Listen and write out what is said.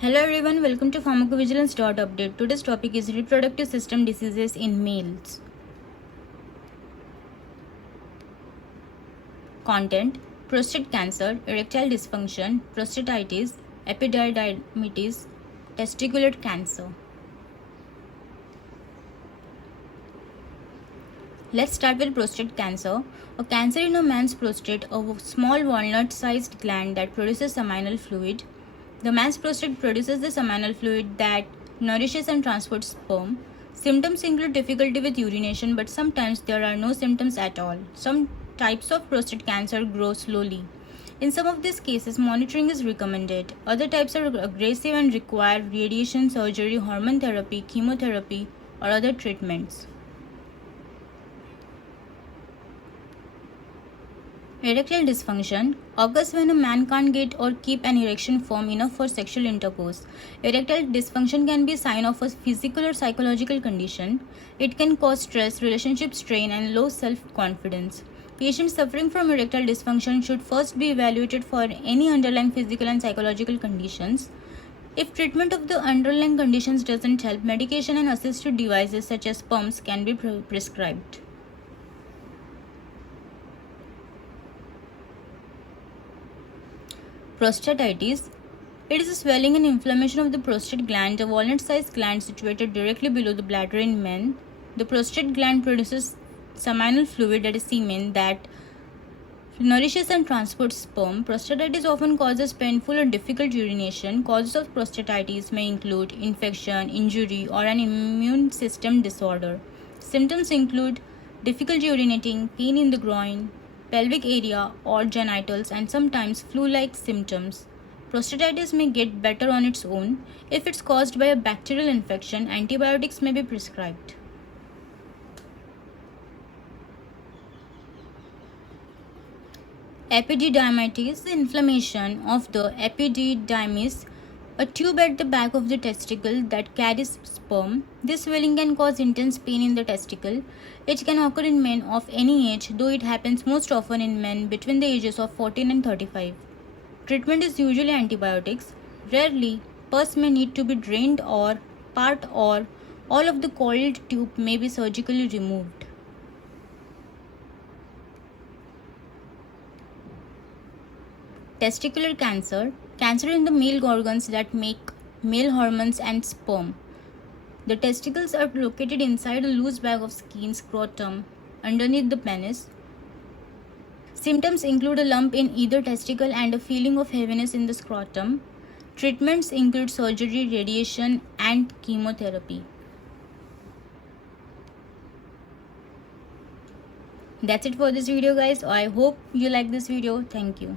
Hello everyone, welcome to pharmacovigilance.update. Today's topic is reproductive system diseases in males. Content: prostate cancer, erectile dysfunction, prostatitis, epididymitis, testicular cancer. Let's start with prostate cancer. A cancer in a man's prostate, a small walnut-sized gland that produces seminal fluid. The man's prostate produces the seminal fluid that nourishes and transports sperm. Symptoms include difficulty with urination, but sometimes there are no symptoms at all. Some types of prostate cancer grow slowly. In some of these cases, monitoring is recommended. Other types are aggressive and require radiation, surgery, hormone therapy, chemotherapy, or other treatments. Erectile dysfunction occurs when a man can't get or keep an erection firm enough for sexual intercourse. Erectile dysfunction can be a sign of a physical or psychological condition. It can cause stress, relationship strain, and low self-confidence. Patients suffering from erectile dysfunction should first be evaluated for any underlying physical and psychological conditions. If treatment of the underlying conditions doesn't help, medication and assistive devices such as pumps can be prescribed. Prostatitis. It is a swelling and inflammation of the prostate gland, a walnut-sized gland situated directly below the bladder in men. The prostate gland produces seminal fluid, that is semen, that nourishes and transports sperm. Prostatitis often causes painful or difficult urination. Causes of prostatitis may include infection, injury, or an immune system disorder. Symptoms include difficulty urinating, pain in the groin, pelvic area or genitals, and sometimes flu-like symptoms. Prostatitis may get better on its own. If it's caused by a bacterial infection, antibiotics may be prescribed. Epididymitis, the inflammation of the epididymis, a tube at the back of the testicle that carries sperm. This swelling can cause intense pain in the testicle. It can occur in men of any age, though it happens most often in men between the ages of 14 and 35. Treatment is usually antibiotics. Rarely, pus may need to be drained or part or all of the coiled tube may be surgically removed. Testicular cancer, cancer in the male organs that make male hormones and sperm. The testicles are located inside a loose bag of skin, scrotum, underneath the penis. Symptoms include a lump in either testicle and a feeling of heaviness in the scrotum. Treatments include surgery, radiation, and chemotherapy. That's it for this video, guys. I hope you like this video. Thank you.